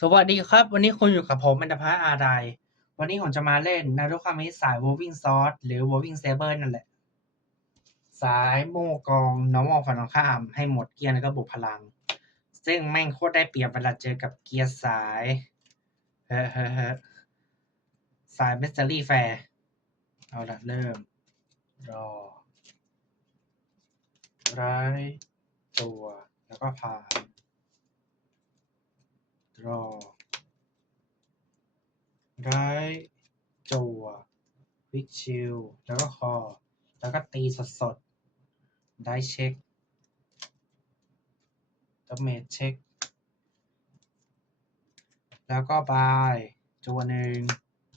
สวัสดีครับ วันนี้คุณอยู่กับผมอันดภาอาไดวันนี้ผมจะมาเล่นนารุคามิสาย Wolving Sword หรือ Wolving Saber นั่นแหละ สายโม่กอง normal ฝั่งตรงข้าม ให้หมดเกียร์แล้วก็บุกพลัง ซึ่งแม่งโคตรได้เปรียบเวลาเจอกับเกียร์สายเฮ้เฮ้เฮ้สาย Mystery Fair เอาละเริ่ม รอ ร้ายตัวแล้วก็ผ่าน รอร้ายจัววิกชิลแล้วก็คอ แล้วก็ตีสดๆได้เช็คดาเมจเช็ค แล้วก็บายจัวหนึ่ง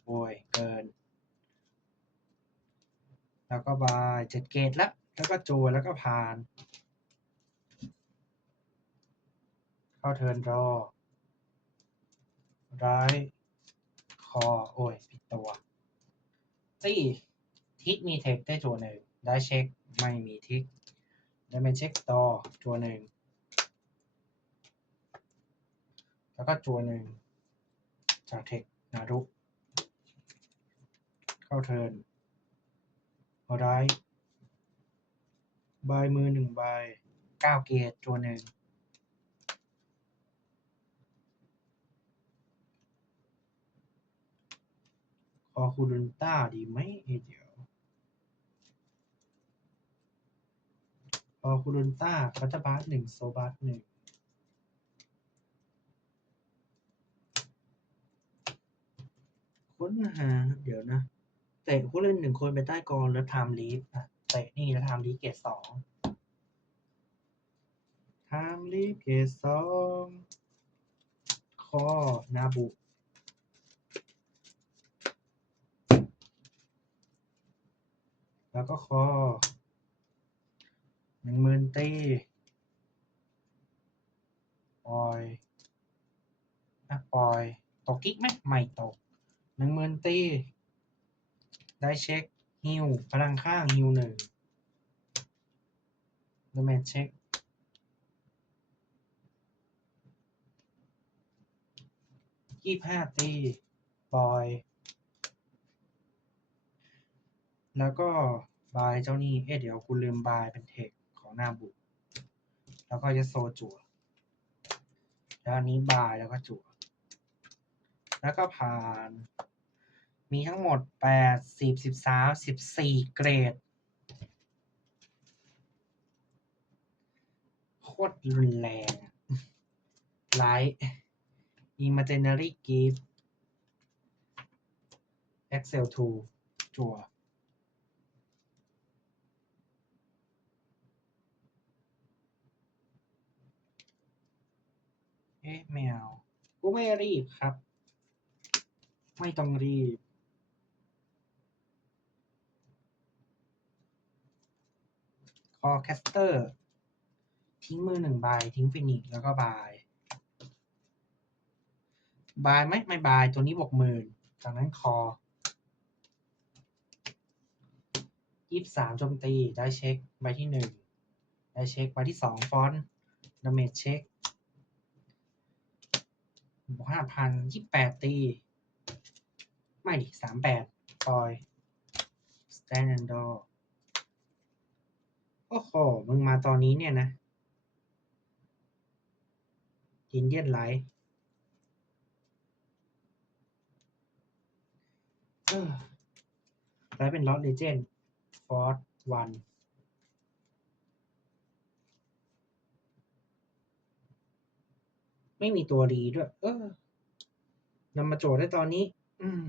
โอ้ยเกิน แล้วก็บายเจ็ดเกตแล้วแล้วก็จัวแล้วก็ผ่าน เข้าเทิร์นรอ ร้าย คอ โอ้ย ผิดตัวสี่ทิกมีเทคได้จัวหนึ่ง ได้เช็ค ไม่มีทิก ได้เป็นเช็คต่อจัวหนึ่ง แล้วก็จัวหนึ่ง จากเทค นารุ เข้าเทิร์นร้ายบายมือหนึ่งใบเก้าเกตจัวหนึ่ง อคูรุนต้าดีไหมเอเดี๋ยวคอคูรุนต้าคัตบาสหนึ่งโซบาสหนึ่งค้นหาเดี๋ยวนะ เตะผู้เล่นหนึ่งคนไปใต้กองแล้วไทม์ลีฟอะเตะนี่แล้วไทม์ลีฟเกรดสองไทม์ลีฟเกรดสองคอนาบุ แล้วก็คอหนึ่งหมื่นตีปล่อยอะปล่อย ตกกิ๊กไหมไม่ตกหนึ่งหมื่นตีได้เช็คฮิวพลังข้างฮิวหนึ่งดาเมจเช็คยี่ห้าตีปล่อย แล้วก็บายเจ้านี่ เอ๊ะเดี๋ยวกูลืมบายเป็นเทคของหน้าบุก แล้วก็จะโซจั่ว แล้วอันนี้บายแล้วก็จั่ว แล้วก็ผ่าน มีทั้งหมดแปดสิบสิบสามสิบสี่เกรด โคตรรุนแรงไลท์ imaginary gift excel 2จั่ว อ๊ะไม่เอากูไม่รีบครับ ไม่ต้องรีบ คอแคสเตอร์ ทิ้งมือหนึ่งใบ ทิ้งฟินิกแล้วก็บาย บายไหมไม่บาย ตัวนี้บวกหมื่นจากนั้นคอยี่สามโจมตี ได้เช็คใบที่หนึ่งได้เช็คใบที่สองฟอนต์ดาเมจเช็ค บวกห้าพันยี่แปดตี ไม่ดิสามแปดปอยสแตนด์ดอโอ้โห มึงมาตอนนี้เนี่ยนะยินเดียนไหลเออไลท์เป็นลอตเลเจนด์ฟอร์ดวัน ไม่มีตัวรีด้วย เออนำมาโจทย์ได้ตอนนี้ อืม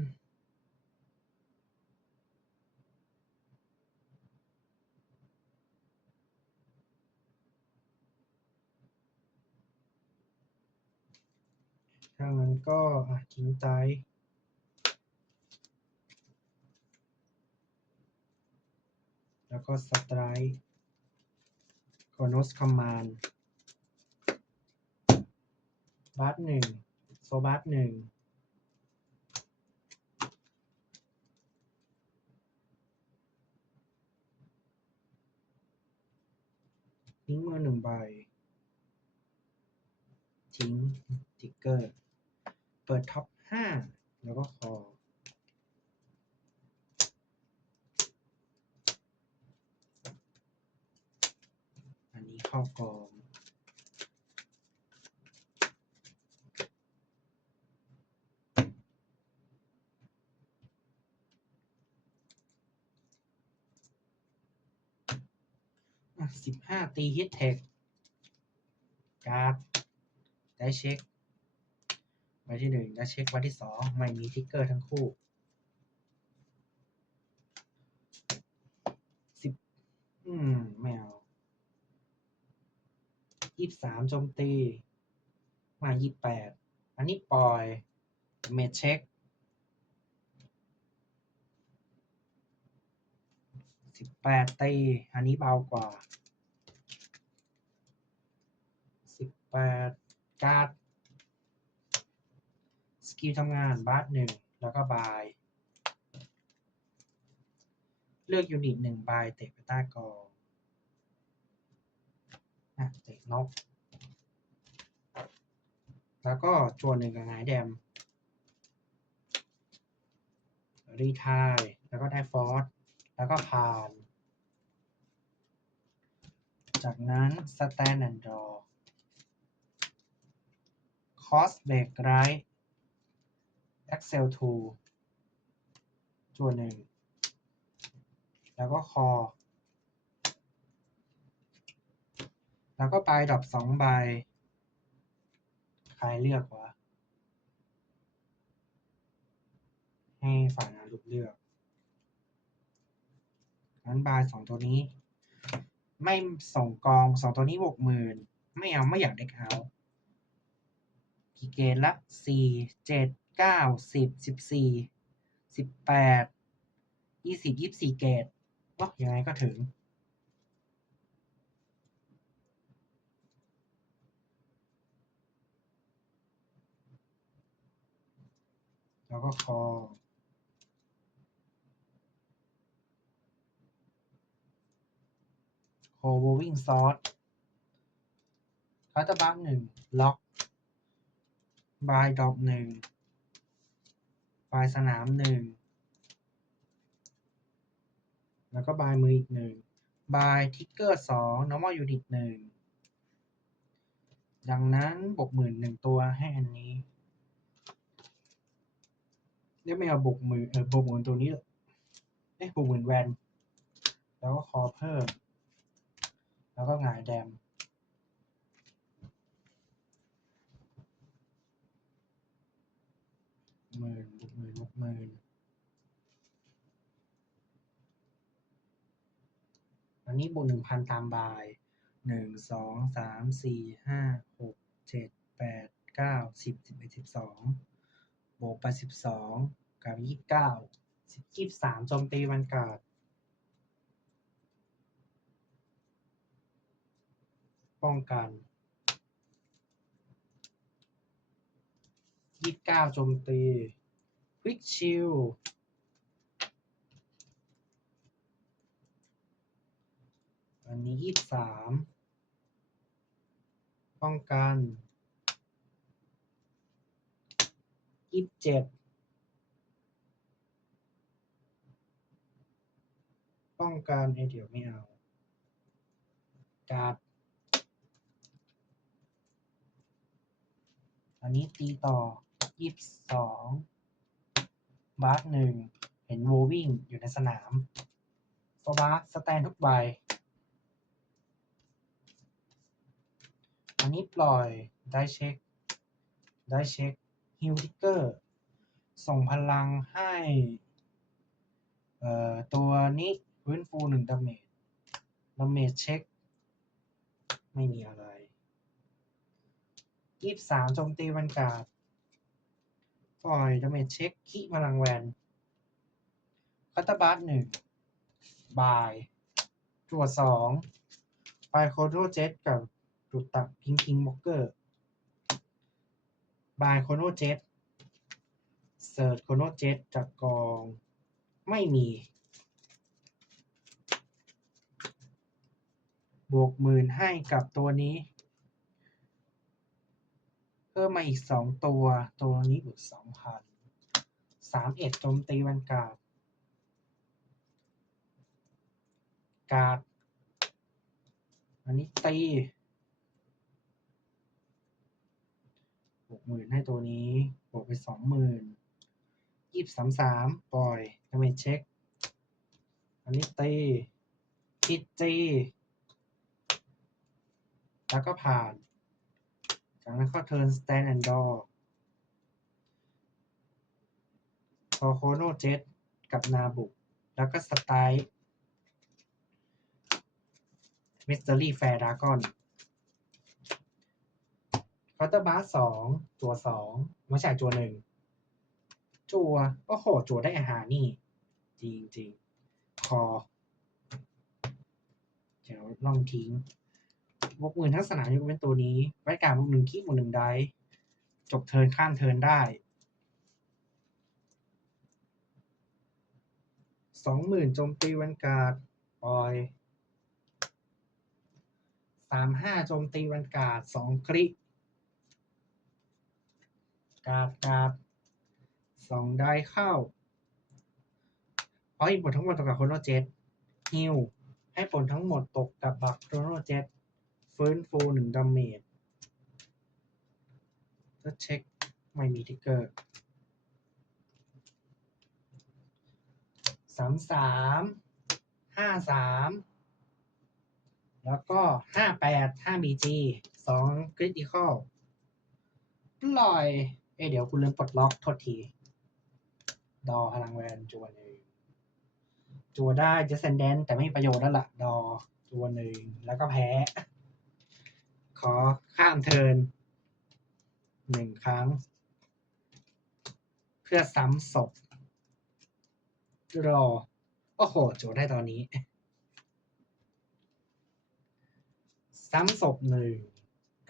ถ้างั้นก็ทิ้งไตแล้วก็สไตร์คอนอสคอมมาน บาร์หนึ่งโซบาร์หนึ่งทิ้งมือหนึ่งใบ ทิ้งทิกเกอร์ เปิดท็อปห้าแล้วก็คออันนี้เข้ากอง สิบห้าตีฮิตเทคการ์ดได้เช็คใบที่หนึ่งได้เช็คใบที่สองไม่มีทิกเกอร์ทั้งคู่สิบอืมไม่เอายี่สามโจมตี มายี่แปดอันนี้ปล่อย เมทเช็คสิบแปดตี อันนี้เบากว่า สิบแปดการ์ดสกิลทำงานบาร์หนึ่งแล้วก็บายเลือกยูนิตหนึ่งใบเตะไปใต้กองอะเตะนก แล้วก็จวนหนึ่งกับหงายแดม รีทาย แล้วก็ได้ฟอสแล้วก็ผ่าน จากนั้นสแตนแอนด์ดรอ คเซลทูจวหนึ่ง แล้วก็คอแล้วก็ปลายดรอปสองใบ ใครเลือกวะ ให้ฝ่ายงาลุกเลือกงั้นบายสองตัวนี้ ไม่ส่งกองสองตัวนี้บวกหมื่นไม่เอาไม่อยากเด็กเอา กี่เกณฑ์ละสี่เจ็ดเก้าสิบสิบสี่สิบแปดยี่สิบยี่สิบสี่เกตว่ายังไงก็ถึง แล้วก็คอโคโววิ่งซอสคัตเตบัคหนึ่งล็อก บายดรอปหนึ่งบายสนามหนึ่งแล้วก็บายมืออีกหนึ่งบายทิกเกอร์สอง normal unit หนึ่งดังนั้นบวกหมื่นหนึ่งตัวให้อันนี้เนี่ยไม่เอาบวกหมื่นเออบวกหมื่นตัวนี้เอ๊ะบวกหมื่นแวน แล้วก็คอเพิ่ม แล้วก็หงายแดม หมื่นบวกหมื่นบวกหมื่นอันนี้บวกหนึ่งพันตามบายหนึ่งสองสามสี่ห้าหกเจ็ดแปดเก้าสิบสิบเอ็ดสิบสองบวกไปสิบสองกับยี่สิบเก้าสิบยี่สิบสามโจมตีวันการ์ดป้องกันยี่สิบเก้าโจมตี ควิกชิลอันนี้ยี่สิบสามป้องกันยี่สิบเจ็ดป้องกันเอเดี๋ยวไม่เอาการ์ดอันนี้ตีต่อยี่สิบสอง บาร์หนึ่งเห็นโววิ่งอยู่ในสนามโซบาร์สแตนทุกใบอันนี้ปล่อยได้เช็ค ได้เช็คฮิวทิกเกอร์ส่งพลังให้ตัวนี้ฟื้นฟูหนึ่งดาเมจดาเมจเช็ค ไม่มีอะไรยี่สามโจมตีวันการ์ ดปล่อยดาเมจเช็คขี้พลังแวนคัตตอร์บัสหนึ่งบายตรวจสองไปโคโดเจ็ตกับดูดตักพิงพิงบ็อกเกอร์บายโคโนเจ็ตเสิร์ชโคโนเจ็ตจากกองไม่มี บวกหมื่นให้กับตัวนี้ เพิ่มมาอีกสองตัว ตัวนี้บวกสองพันสามเอ็ดโจมตีแวนกาดการ์ดอันนี้ตีบวกหมื่นให้ตัวนี้บวกไปสองหมื่นยี่สามสามปล่อยดาเมเช็ค อันนี้ตีคิดจีแล้วก็ผ่าน จากนั้นก็เทิร์นสแตนแอนด์ดอร์พอโคโนเจ็ตกับนาบุกแล้วก็สไตล์มิสเตอรี่แฟร์ดากอนคอร์เตอร์บาสสองจัวสองไม่ใช่จัวหนึ่งจัวโอ้โหจัวได้อาหารนี่ จริงจริงคอเดี๋ยวลองทิ้ง บวกหมื่นทั้งสนามยกเว้นตัวนี้ไว้การบวกหนึ่งขี้บวกหนึ่งได้จบเทินข้ามเทินได้สองหมื่นโจมตีแวนการ์ดปล่อยสามห้าโจมตีแวนการ์ดสองคลิกการ์ดการ์ดสองได้เข้าเพราะอีกผลทั้งหมดตกกับโคโนเจ็ตฮิวให้ผลทั้งหมดตกกับบักโคโนเจ็ต ฟื้นฟูหนึ่งดาเมจก็เช็คไม่มีทิกเกอร์สามสามห้าสามแล้วก็ห้าแปดห้าบีจีสองคริติคอลปล่อย เอ้เดี๋ยวคุณลืมปลดล็อกโทษที ดอพลังแวนจวนหนึ่งจัวได้จะเซนเดนแต่ไม่มีประโยชน์แล้วล่ะ ดอจวนหนึ่งแล้วก็แพ้ ขอข้ามเทิร์นหนึ่งครั้ง เพื่อซ้ำศพรอโอ้โห โจทย์ได้ตอนนี้ ซ้ำศพหนึ่ง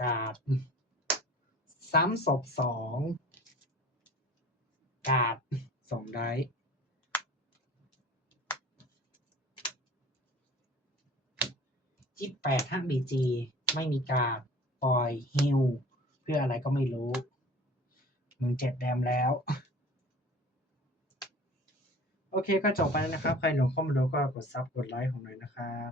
กาด ซ้ำศพสองกาดสองได้ยี่แปดห้าบีจี ไม่มีการปล่อยฮิวเพื่ออะไรก็ไม่รู้ มึงเจ็ดแดมแล้ว โอเคก็จบไปแล้วนะครับ ใครหลงเข้ามาดูก็กดซับกดไลค์ของหน่อยนะครับ